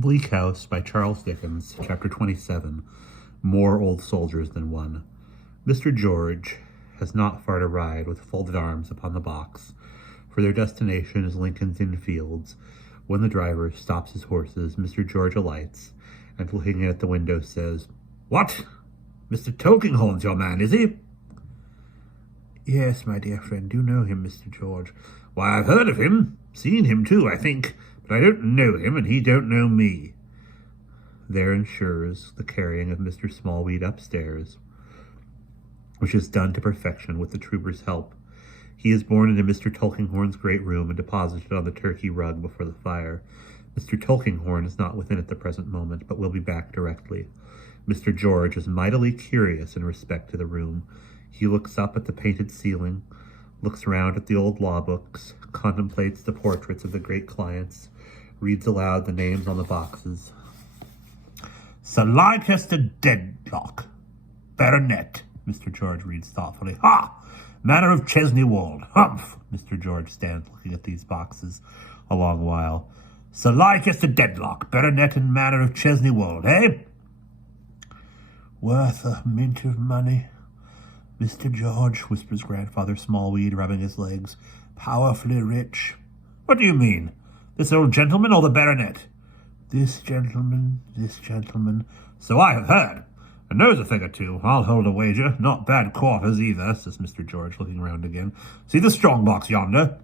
Bleak House by Charles Dickens, Chapter 27, More Old Soldiers Than One. Mr. George has not far to ride with folded arms upon the box, for their destination is Lincoln's Inn Fields. When the driver stops his horses, Mr. George alights, and looking in at the window says, "What? Mr. Tulkinghorn's your man, is he?" "Yes, my dear friend. Do you know him, Mr. George?" "Why, I've heard of him. Seen him, too, I think. But I don't know him, and he don't know me." There ensures the carrying of Mr. Smallweed upstairs, which is done to perfection with the trooper's help. He is borne into Mr. Tulkinghorn's great room and deposited on the turkey rug before the fire. Mr. Tulkinghorn is not within at the present moment, but will be back directly. Mr. George is mightily curious in respect to the room. He looks up at the painted ceiling, looks round at the old law books, contemplates the portraits of the great clients, reads aloud the names on the boxes. "Sir Leicester Dedlock, Baronet," Mr. George reads thoughtfully. "Ha! Manor of Chesney Wold. Humph!" Mr. George stands looking at these boxes a long while. "Sir Leicester Dedlock, Baronet and Manor of Chesney Wold, eh?" "Worth a mint of money, Mr. George," whispers Grandfather Smallweed, rubbing his legs. "Powerfully rich." "What do you mean? This old gentleman or the baronet?" This gentleman. "So I have heard, and knows a thing or two. I'll hold a wager. Not bad quarters either," says Mr. George, looking round again. "See the strong box yonder?"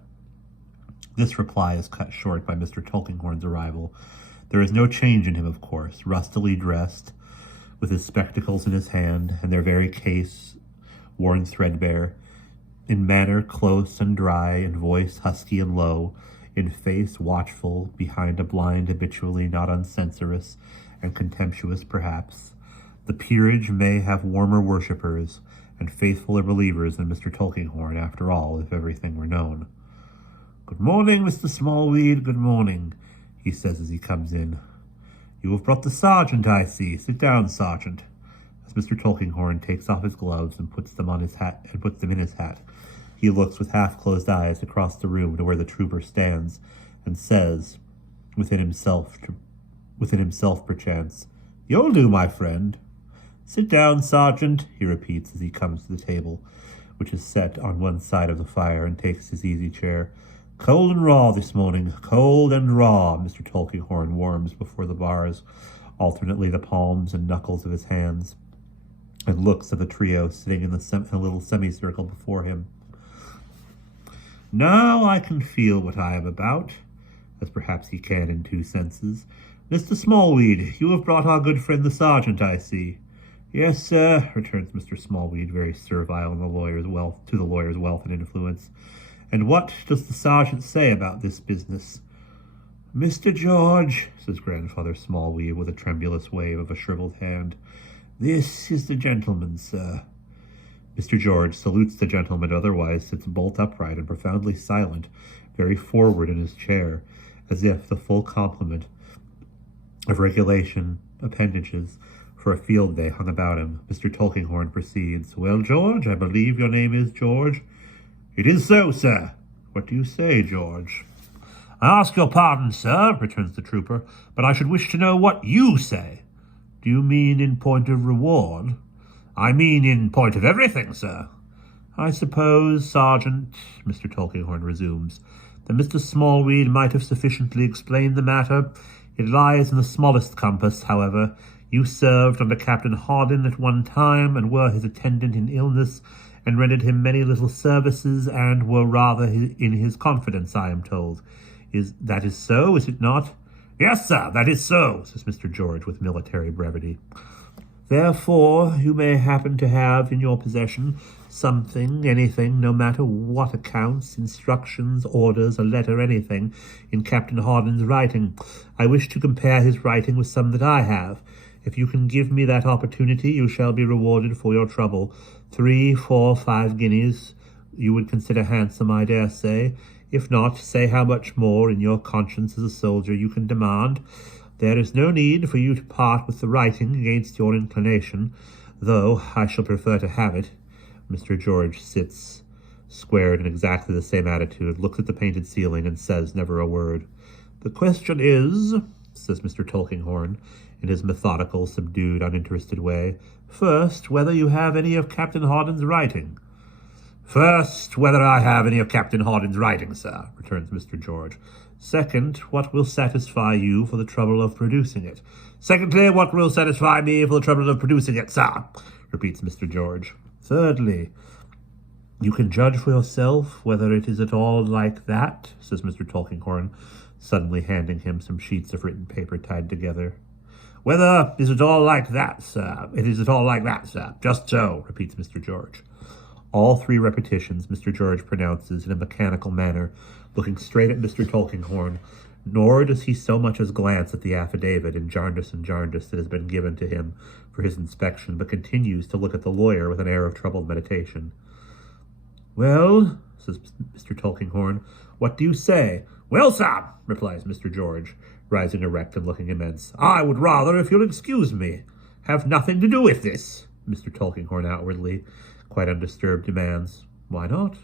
This reply is cut short by Mr. Tulkinghorn's arrival. There is no change in him, of course, rustily dressed, with his spectacles in his hand, and their very case worn threadbare, in manner close and dry, in voice husky and low, in face watchful, behind a blind habitually not uncensorious and contemptuous perhaps. The peerage may have warmer worshippers and faithfuler believers than Mr. Tulkinghorn, after all, if everything were known. "Good morning, Mr. Smallweed, good morning," he says as he comes in. "You have brought the sergeant, I see. Sit down, sergeant." As Mr. Tulkinghorn takes off his gloves and puts them in his hat, he looks with half-closed eyes across the room to where the trooper stands, and says, within himself perchance, "You'll do, my friend." "Sit down, sergeant," he repeats as he comes to the table, which is set on one side of the fire, and takes his easy chair. "Cold and raw this morning, cold and raw." Mr. Tulkinghorn warms before the bars, alternately the palms and knuckles of his hands, and looks at the trio sitting in a little semicircle before him. "Now I can feel what I am about," as perhaps he can in two senses. "Mr. Smallweed, you have brought our good friend the sergeant, I see." "Yes, sir," returns Mr. Smallweed, very servile to the lawyer's wealth and influence. "And what does the sergeant say about this business?" "Mr. George," says Grandfather Smallweed, with a tremulous wave of a shriveled hand, "this is the gentleman, sir." Mr. George salutes the gentleman, otherwise sits bolt upright and profoundly silent, very forward in his chair, as if the full complement of regulation appendages for a field day hung about him. Mr. Tulkinghorn proceeds. "Well, George, I believe your name is George?" "It is so, sir." "What do you say, George?" "I ask your pardon, sir," returns the trooper, "but I should wish to know what you say." "Do you mean in point of reward?" "I mean in point of everything, sir." "I suppose, sergeant," Mr. Tulkinghorn resumes, "that Mr. Smallweed might have sufficiently explained the matter. It lies in the smallest compass, however. You served under Captain Hardin at one time, and were his attendant in illness, and rendered him many little services, and were rather in his confidence, I am told. That is so, is it not?" "Yes, sir, that is so," says Mr. George with military brevity. "Therefore, you may happen to have in your possession something, anything, no matter what, accounts, instructions, orders, a letter, anything, in Captain Hardin's writing. I wish to compare his writing with some that I have. If you can give me that opportunity, you shall be rewarded for your trouble. 3, 4, 5 guineas you would consider handsome, I dare say. If not, say how much more, in your conscience as a soldier, you can demand. There is no need for you to part with the writing against your inclination, though I shall prefer to have it." Mr. George sits squared in exactly the same attitude, looks at the painted ceiling, and says never a word. "The question is," says Mr. Tulkinghorn, in his methodical, subdued, uninterested way. "First, whether you have any of Captain Hawdon's writing." "First, whether I have any of Captain Hawdon's writing, sir," returns Mr. George. "Second, what will satisfy you for the trouble of producing it." "Secondly, what will satisfy me for the trouble of producing it, sir," repeats Mr. George. "Thirdly, you can judge for yourself whether it is at all like that," says Mr. Tulkinghorn, suddenly handing him some sheets of written paper tied together. "Whether is it all like that, sir? It is at all like that, sir. Just so," repeats Mr. George. All three repetitions Mr. George pronounces in a mechanical manner, looking straight at Mr. Tulkinghorn, nor does he so much as glance at the affidavit in Jarndyce and Jarndyce that has been given to him for his inspection, but continues to look at the lawyer with an air of troubled meditation. "Well," says Mr. Tulkinghorn, "what do you say?" "Well, sir," replies Mr. George, rising erect and looking immense, "I would rather, if you'll excuse me, have nothing to do with this." Mr. Tulkinghorn outwardly, quite undisturbed, demands, "Why not?"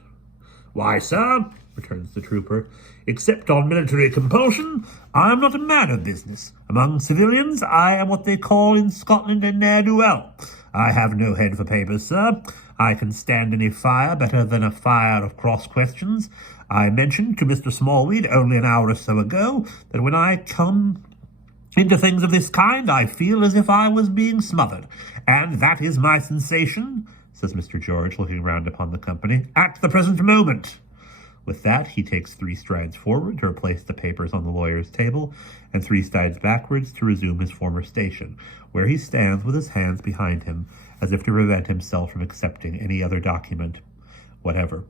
"Why, sir," returns the trooper, "except on military compulsion, I am not a man of business. Among civilians, I am what they call in Scotland a ne'er-do-well. I have no head for papers, sir. I can stand any fire better than a fire of cross-questions. I mentioned to Mr. Smallweed only an hour or so ago that when I come into things of this kind, I feel as if I was being smothered. And that is my sensation," says Mr. George, looking round upon the company, "at the present moment." With that, he takes 3 strides forward to replace the papers on the lawyer's table, and 3 strides backwards to resume his former station, where he stands with his hands behind him, as if to prevent himself from accepting any other document whatever.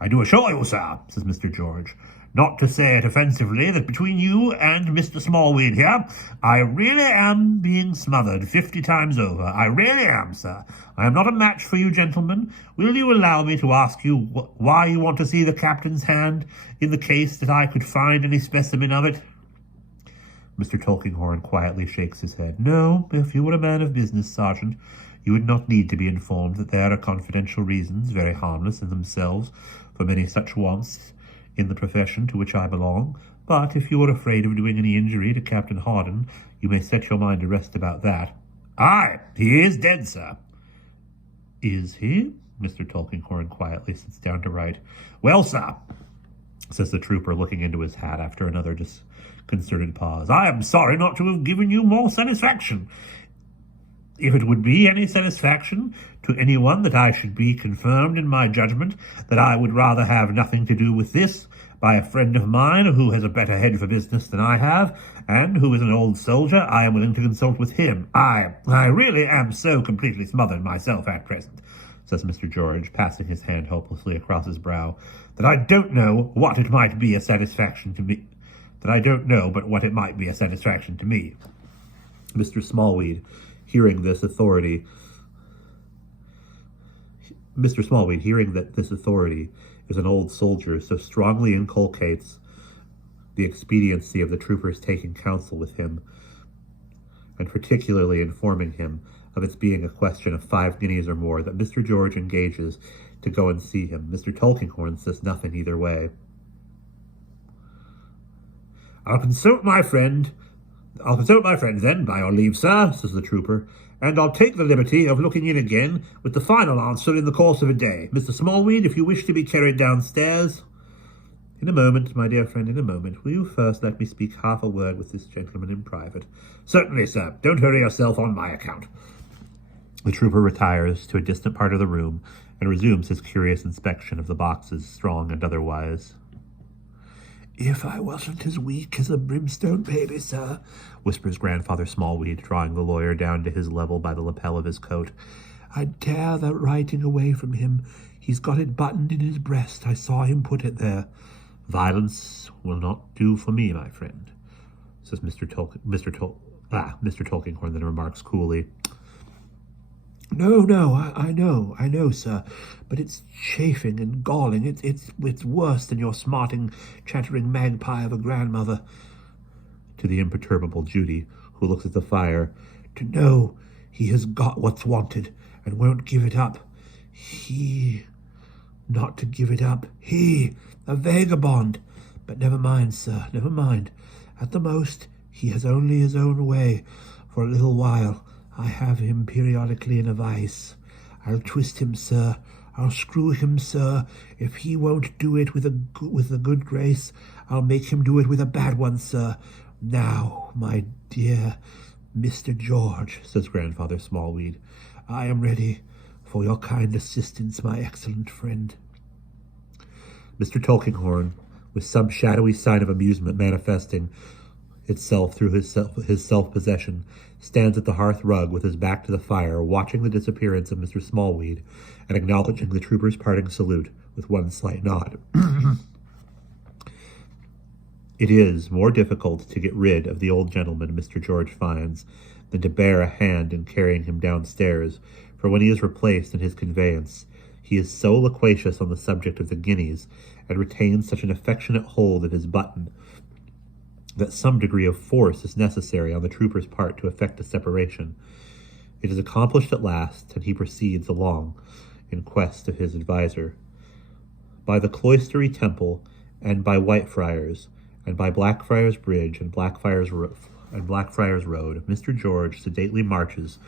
"I do assure you, sir," says Mr. George, "not to say it offensively, that between you and Mr. Smallweed here, I really am being smothered 50 times over. I really am, sir. I am not a match for you gentlemen. Will you allow me to ask you why you want to see the captain's hand in the case, that I could find any specimen of it?" Mr. Tulkinghorn quietly shakes his head. "No, if you were a man of business, Sergeant, you would not need to be informed that there are confidential reasons, very harmless in themselves, for many such wants in the profession to which I belong. But if you are afraid of doing any injury to Captain Hawdon, you may set your mind at rest about that." "Aye, he is dead, sir." "Is he?" Mr. Tulkinghorn quietly sits down to write. "Well, sir," says the trooper, looking into his hat after another disconcerted pause, "I am sorry not to have given you more satisfaction. If it would be any satisfaction to anyone that I should be confirmed in my judgment that I would rather have nothing to do with this by a friend of mine who has a better head for business than I have, and who is an old soldier, I am willing to consult with him. I really am so completely smothered myself at present," says Mr. George, passing his hand hopelessly across his brow, "that I don't know what it might be a satisfaction to me. That I don't know but what it might be a satisfaction to me." Mr. Smallweed, hearing that this authority is an old soldier, so strongly inculcates the expediency of the troopers taking counsel with him, and particularly informing him of its being a question of 5 guineas or more, that Mr. George engages to go and see him. Mr. Tulkinghorn says nothing either way. I'll consult my friend then, by your leave, sir," says the trooper, "and I'll take the liberty of looking in again with the final answer in the course of a day. Mr. Smallweed, if you wish to be carried downstairs—" "In a moment, my dear friend, in a moment. Will you first let me speak half a word with this gentleman in private?" "Certainly, sir. Don't hurry yourself on my account." The trooper retires to a distant part of the room and resumes his curious inspection of the boxes, strong and otherwise. "If I wasn't as weak as a brimstone baby, sir," whispers Grandfather Smallweed, drawing the lawyer down to his level by the lapel of his coat, "I'd tear that writing away from him. He's got it buttoned in his breast. I saw him put it there." "Violence will not do for me, my friend," says Mr. Tulkinghorn, then remarks coolly, No, I know, sir, but it's chafing and galling. It's worse than your smarting, chattering magpie of a grandmother." To the imperturbable Judy, who looks at the fire, "To know he has got what's wanted and won't give it up. Not to give it up. A vagabond. But never mind, sir, never mind. At the most, he has only his own way. For a little while, I have him periodically in a vice. I'll twist him, sir. I'll screw him, sir. If he won't do it with a good grace, I'll make him do it with a bad one, sir. Now, my dear Mr. George, says Grandfather Smallweed, I am ready for your kind assistance, my excellent friend. Mr. Tulkinghorn, with some shadowy sign of amusement manifesting itself through his self-possession, stands at the hearth rug with his back to the fire, watching the disappearance of Mr. Smallweed and acknowledging the trooper's parting salute with one slight nod. It is more difficult to get rid of the old gentleman, Mr. George finds, than to bear a hand in carrying him downstairs, for when he is replaced in his conveyance, he is so loquacious on the subject of the guineas, and retains such an affectionate hold of his button, that some degree of force is necessary on the trooper's part to effect a separation. It is accomplished at last, and he proceeds along in quest of his adviser. By the Cloistery Temple, and by Whitefriars, and by Blackfriars Bridge and Blackfriars Road, Mr. George sedately marches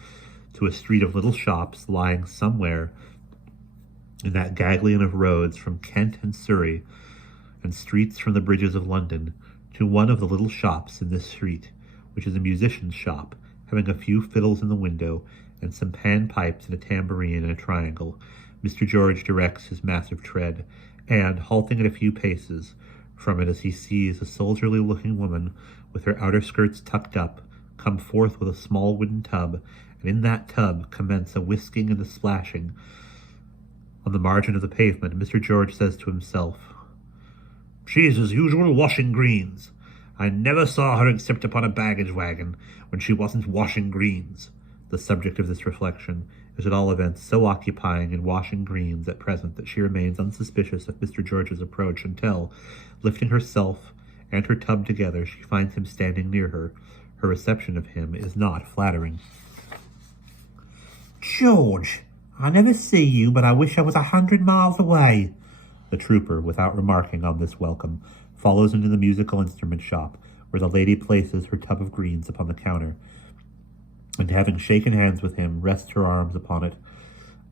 to a street of little shops lying somewhere in that ganglion of roads from Kent and Surrey, and streets from the bridges of London, to one of the little shops in this street, which is a musician's shop, having a few fiddles in the window, and some pan-pipes and a tambourine in a triangle. Mr. George directs his massive tread, and, halting at a few paces from it as he sees a soldierly-looking woman, with her outer skirts tucked up, come forth with a small wooden tub, and in that tub commence a whisking and a splashing. On the margin of the pavement, Mr. George says to himself, "She's as usual washing greens. I never saw her except upon a baggage wagon, when she wasn't washing greens." The subject of this reflection is at all events so occupying in washing greens at present that she remains unsuspicious of Mr. George's approach until, lifting herself and her tub together, she finds him standing near her. Her reception of him is not flattering. "George, I never see you, but I wish I was 100 miles away." The trooper, without remarking on this welcome, follows into the musical instrument shop, where the lady places her tub of greens upon the counter, and having shaken hands with him, rests her arms upon it.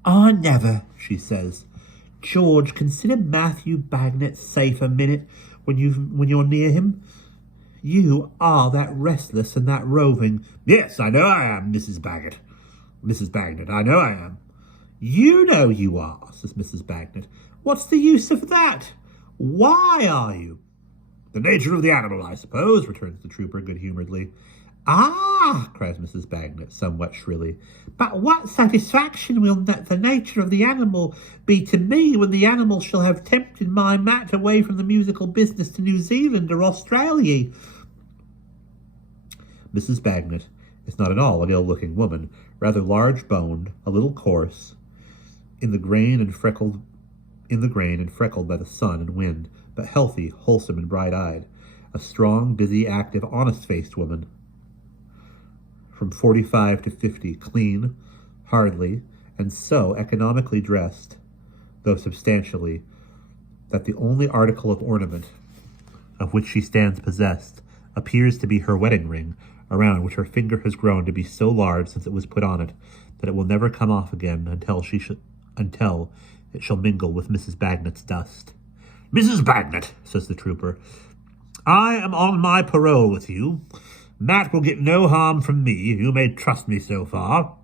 "I never," she says. "George, consider Matthew Bagnet safe a minute when you're near him. You are that restless and that roving." "Yes, I know I am, Mrs. Bagnet, I know I am." "You know you are," says Mrs. Bagnet. "What's the use of that? Why are you?" "The nature of the animal, I suppose," returns the trooper good-humouredly. "Ah," cries Mrs. Bagnet, somewhat shrilly, "but what satisfaction will the nature of the animal be to me when the animal shall have tempted my Mat away from the musical business to New Zealand or Australia?" Mrs. Bagnet is not at all an ill-looking woman, rather large-boned, a little coarse, in the grain and freckled by the sun and wind, but healthy, wholesome, and bright-eyed. A strong, busy, active, honest-faced woman, from 45 to 50, clean, hardly, and so economically dressed, though substantially, that the only article of ornament of which she stands possessed appears to be her wedding ring, around which her finger has grown to be so large since it was put on it that it will never come off again until it shall mingle with Mrs. Bagnet's dust. "Mrs. Bagnet," says the trooper, "I am on my parole with you. Mat will get no harm from me. You may trust me so far."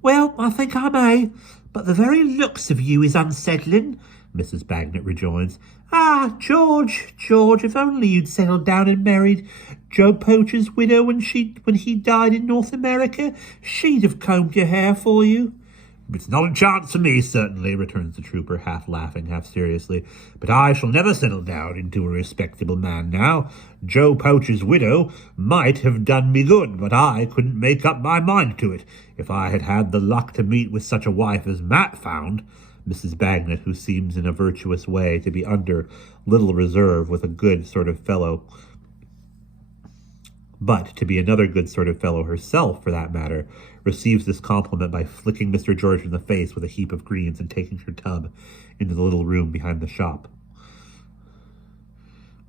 "Well, I think I may, but the very looks of you is unsettling," Mrs. Bagnet rejoins. "Ah, George, if only you'd settled down and married Joe Poacher's widow when he died in North America. She'd have combed your hair for you." "It's not a chance for me, certainly," returns the trooper, half laughing, half seriously. "But I shall never settle down into a respectable man now. Joe Poacher's widow might have done me good, but I couldn't make up my mind to it. If I had had the luck to meet with such a wife as Mat found," Mrs. Bagnet, who seems in a virtuous way to be under little reserve with a good sort of fellow, but to be another good sort of fellow herself, for that matter, receives this compliment by flicking Mr. George in the face with a heap of greens and taking her tub into the little room behind the shop.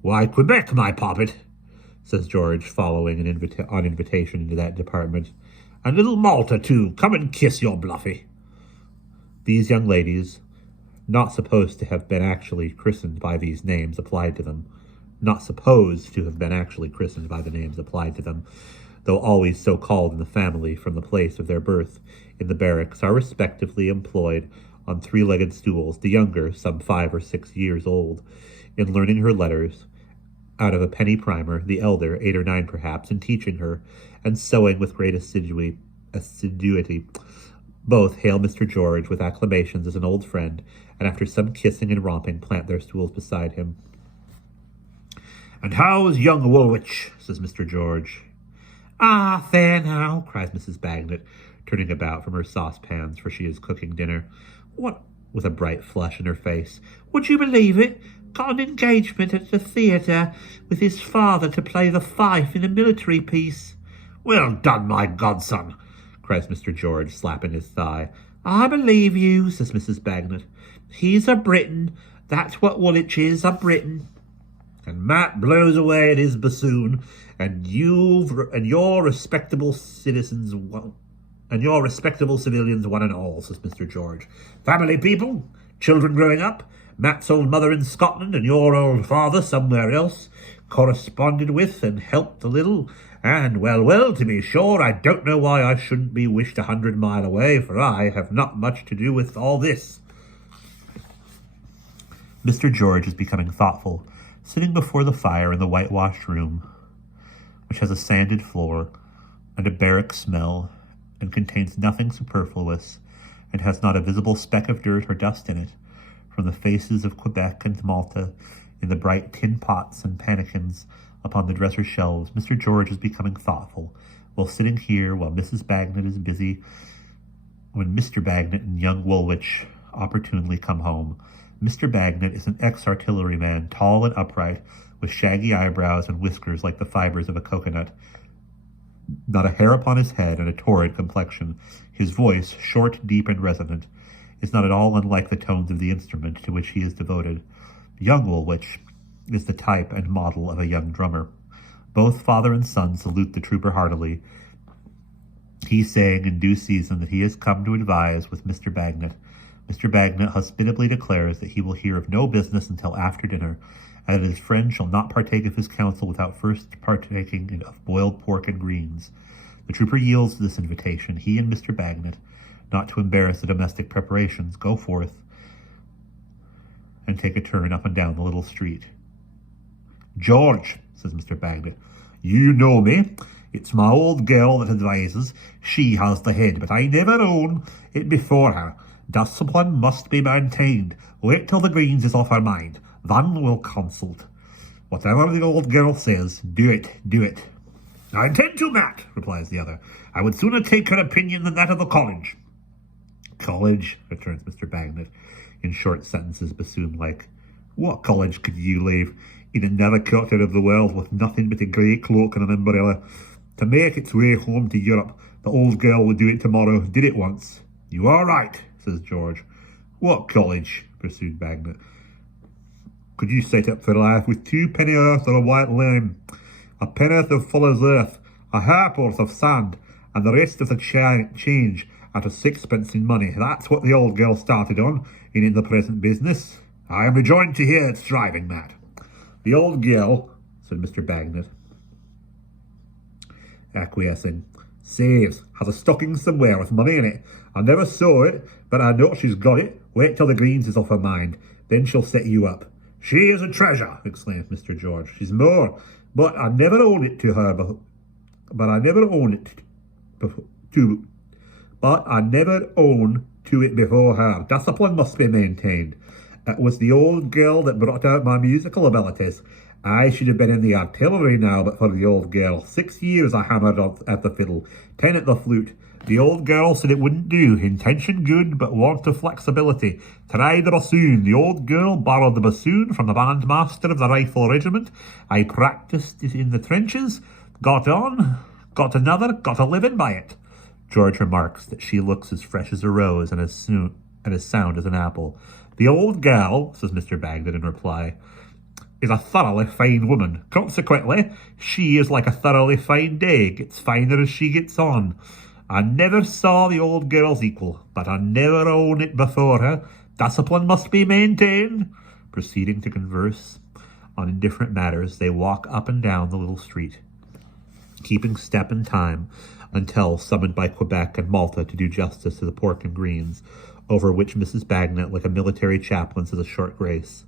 Why, Quebec, my poppet, says George, following on invitation into that department. And little Malta, too. Come and kiss your Bluffy. These young ladies, not supposed to have been actually christened by these names applied to them, not supposed to have been actually christened by the names applied to them, though always so called in the family from the place of their birth in the barracks, are respectively employed on three-legged stools, the younger, some 5 or 6 years old, in learning her letters out of a penny primer, the elder, 8 or 9 perhaps, in teaching her, and sewing with great assiduity. Both hail Mr. George with acclamations as an old friend, and after some kissing and romping, plant their stools beside him. "And how's young Woolwich?" says Mr. George. "Ah, there now," cries Mrs. Bagnet, turning about from her saucepans, for she is cooking dinner. "What?" with a bright flush in her face. "Would you believe it? Got an engagement at the theatre with his father to play the fife in a military piece." "Well done, my godson," cries Mr. George, slapping his thigh. "I believe you," says Mrs. Bagnet. "He's a Briton. That's what Woolwich is, a Briton." "And Matt blows away at his bassoon, and your respectable civilians one and all," says Mr. George. "Family people, children growing up, Matt's old mother in Scotland and your old father somewhere else, corresponded with and helped a little, and well, to be sure, I don't know why I shouldn't be wished 100 mile away, for I have not much to do with all this." Mr. George is becoming thoughtful, sitting before the fire in the whitewashed room, which has a sanded floor and a barrack smell, and contains nothing superfluous, and has not a visible speck of dirt or dust in it, from the faces of Quebec and Malta in the bright tin pots and pannikins upon the dresser shelves. Mr. George is becoming thoughtful, while sitting here while Mrs. Bagnet is busy, when Mr. Bagnet and young Woolwich opportunely come home. Mr. Bagnet is an ex-artilleryman, tall and upright, with shaggy eyebrows and whiskers like the fibers of a coconut, not a hair upon his head, and a torrid complexion. His voice, short, deep, and resonant, is not at all unlike the tones of the instrument to which he is devoted. Young Woolwich is the type and model of a young drummer. Both father and son salute the trooper heartily, he saying in due season that he has come to advise with Mr. Bagnet. Mr. Bagnet hospitably declares that he will hear of no business until after dinner, and that his friend shall not partake of his counsel without first partaking of boiled pork and greens. The trooper yields to this invitation. He and Mr. Bagnet, not to embarrass the domestic preparations, go forth and take a turn up and down the little street. "George," says Mr. Bagnet, "you know me. It's my old girl that advises. She has the head, but I never own it before her. Discipline must be maintained. Wait till the greens is off her mind. Then we'll consult. Whatever the old girl says, do it." "I intend to, Matt," replies the other. "I would sooner take her opinion than that of the college." "College," returns Mr. Bagnet, in short sentences, bassoon-like. "What college could you leave in another quarter of the world with nothing but a grey cloak and an umbrella? To make its way home to Europe, the old girl would do it tomorrow. Did it once." "You are right," says George. "What college?" pursued Bagnet. "Could you set up for life with 2 pennyworth or a white lamb, a penn'orth of fuller's earth, a ha'porth of sand, and the rest of the change at a 6pence in money? That's what the old girl started on in the present business. I am rejoiced to hear it thriving, Matt." "The old girl," said Mr. Bagnet, acquiescing, "saves, has a stocking somewhere with money in it. I never saw it, but I know she's got it. Wait till the greens is off her mind, then she'll set you up." "She is a treasure," exclaimed Mr. George. "She's more, but I never owned it to her. But I never owned to it before her. Discipline must be maintained. It was the old girl that brought out my musical abilities. I should have been in the artillery now, but for the old girl. 6 years I hammered at the fiddle, 10 at the flute. The old girl said it wouldn't do. Intention good, but want of flexibility. Tried the bassoon. The old girl borrowed the bassoon from the bandmaster of the rifle regiment. I practiced it in the trenches. Got on, got another, got a living by it." George remarks that she looks as fresh as a rose and as sound as an apple. "The old gal," says Mr. Bagnet in reply, is a thoroughly fine woman. Consequently, she is like a thoroughly fine day, gets finer as she gets on. I never saw the old girl's equal, but I never own it before her. Discipline must be maintained. Proceeding to converse on indifferent matters, they walk up and down the little street, keeping step and time until summoned by Quebec and Malta to do justice to the pork and greens, over which Mrs. Bagnet, like a military chaplain, says a short grace.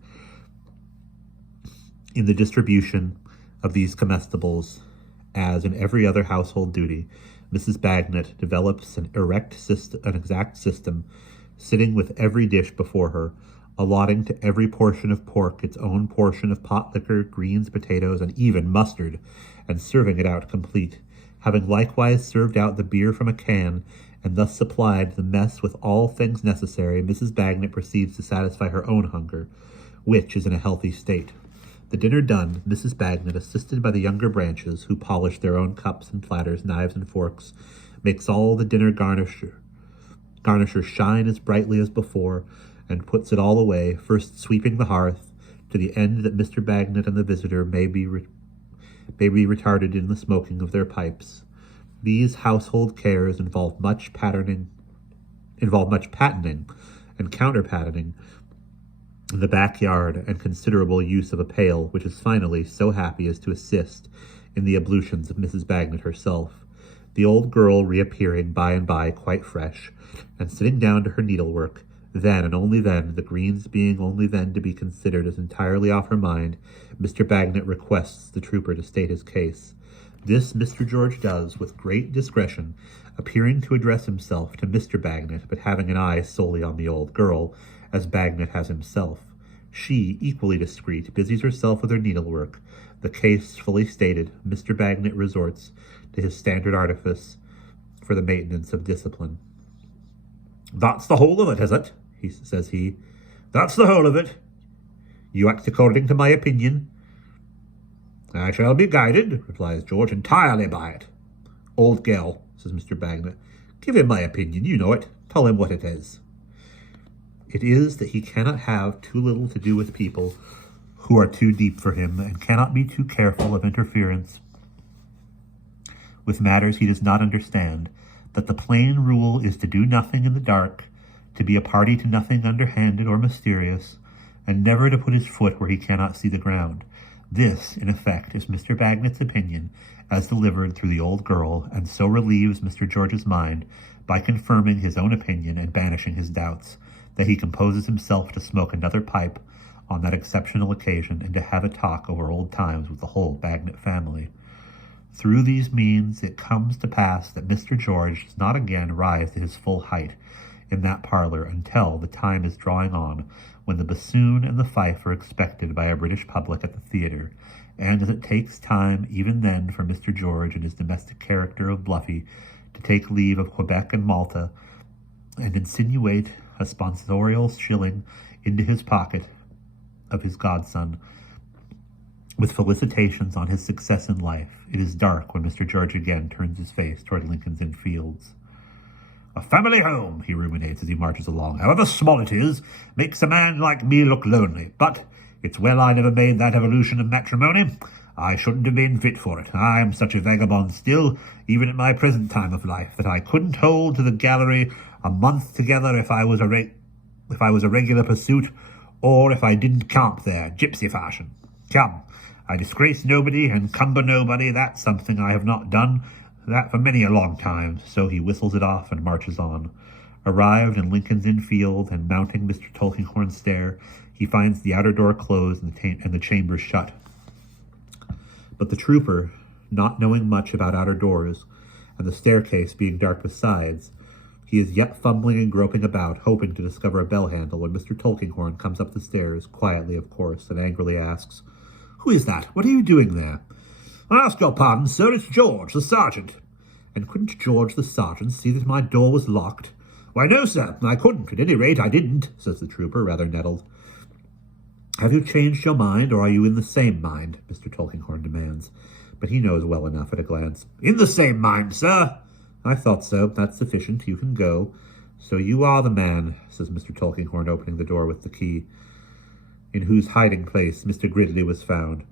In the distribution of these comestibles, as in every other household duty, Mrs. Bagnet develops an exact system, sitting with every dish before her, allotting to every portion of pork its own portion of pot liquor, greens, potatoes, and even mustard, and serving it out complete, having likewise served out the beer from a can, and thus supplied the mess with all things necessary. Mrs. Bagnet proceeds to satisfy her own hunger, which is in a healthy state. The dinner done, Mrs. Bagnet, assisted by the younger branches, who polish their own cups and platters, knives and forks, makes all the dinner garnisher shine as brightly as before, and puts it all away, first sweeping the hearth, to the end that Mr. Bagnet and the visitor may be retarded in the smoking of their pipes. These household cares involve much patenting and counter-patenting in the backyard, and considerable use of a pail, which is finally so happy as to assist in the ablutions of Mrs. Bagnet herself, the old girl reappearing by and by quite fresh, and sitting down to her needlework. Then, and only then, the greens being only then to be considered as entirely off her mind, Mr. Bagnet requests the trooper to state his case. This Mr. George does with great discretion, appearing to address himself to Mr. Bagnet, but having an eye solely on the old girl, as Bagnet has himself. She, equally discreet, busies herself with her needlework. The case fully stated, Mr. Bagnet resorts to his standard artifice for the maintenance of discipline. "That's the whole of it, is it?" says he. "That's the whole of it. You act according to my opinion." "I shall be guided," replies George, "entirely by it." "Old girl," says Mr. Bagnet, "give him my opinion, you know it. Tell him what it is." It is that he cannot have too little to do with people who are too deep for him, and cannot be too careful of interference with matters he does not understand, that the plain rule is to do nothing in the dark, to be a party to nothing underhanded or mysterious, and never to put his foot where he cannot see the ground. This, in effect, is Mr. Bagnet's opinion, as delivered through the old girl, and so relieves Mr. George's mind, by confirming his own opinion and banishing his doubts, that he composes himself to smoke another pipe on that exceptional occasion, and to have a talk over old times with the whole Bagnet family. Through these means it comes to pass that Mr. George does not again rise to his full height in that parlour until the time is drawing on when the bassoon and the fife are expected by a British public at the theatre, and as it takes time even then for Mr. George in his domestic character of Bluffy to take leave of Quebec and Malta, and insinuate a sponsorial shilling into his pocket of his godson, with felicitations on his success in life. It is dark when Mr. George again turns his face toward Lincoln's Inn Fields. "A family home," he ruminates as he marches along, "however small it is, makes a man like me look lonely. But it's well I never made that evolution of matrimony. I shouldn't have been fit for it. I am such a vagabond still, even at my present time of life, that I couldn't hold to the gallery a month together if I was a regular pursuit, or if I didn't camp there, gypsy fashion. Come, I disgrace nobody and cumber nobody. That's something I have not done, that for many a long time." So he whistles it off and marches on. Arrived in Lincoln's Inn Field, and mounting Mr. Tulkinghorn's stair, he finds the outer door closed and the chamber shut. But the trooper, not knowing much about outer doors, and the staircase being dark besides, he is yet fumbling and groping about, hoping to discover a bell handle, when Mr. Tulkinghorn comes up the stairs, quietly of course, and angrily asks, "Who is that? What are you doing there?" "I ask your pardon, sir, it's George, the sergeant." "And couldn't George the sergeant see that my door was locked?" "Why, no, sir, I couldn't. At any rate, I didn't," says the trooper, rather nettled. "Have you changed your mind, or are you in the same mind?" Mr. Tulkinghorn demands, but he knows well enough at a glance. "In the same mind, sir." "I thought so. That's sufficient. You can go." "So you are the man," says Mr. Tulkinghorn, opening the door with the key. in whose hiding place Mr. Gridley was found.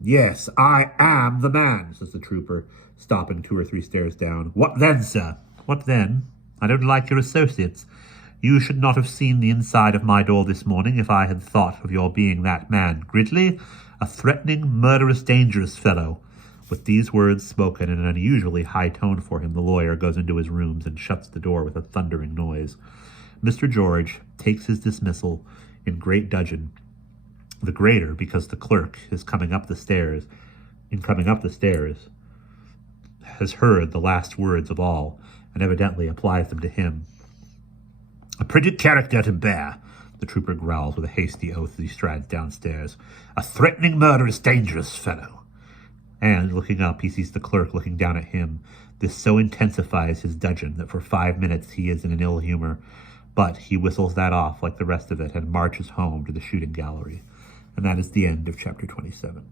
Yes, I am the man, says the trooper, stopping 2 or 3 stairs down. What then, sir? What then? I don't like your associates. You should not have seen the inside of my door this morning if I had thought of your being that man. Gridley, a threatening, murderous, dangerous fellow. With these words spoken in an unusually high tone for him, the lawyer goes into his rooms and shuts the door with a thundering noise. Mr. George takes his dismissal in great dudgeon, the greater because the clerk is coming up the stairs. In coming up the stairs, has heard the last words of all, and evidently applies them to him. A pretty character to bear, the trooper growls with a hasty oath as he strides downstairs. A threatening, murderous, dangerous fellow. And, looking up, he sees the clerk looking down at him. This so intensifies his dudgeon that for 5 minutes he is in an ill humor, but he whistles that off like the rest of it and marches home to the shooting gallery. And that is the end of chapter 27.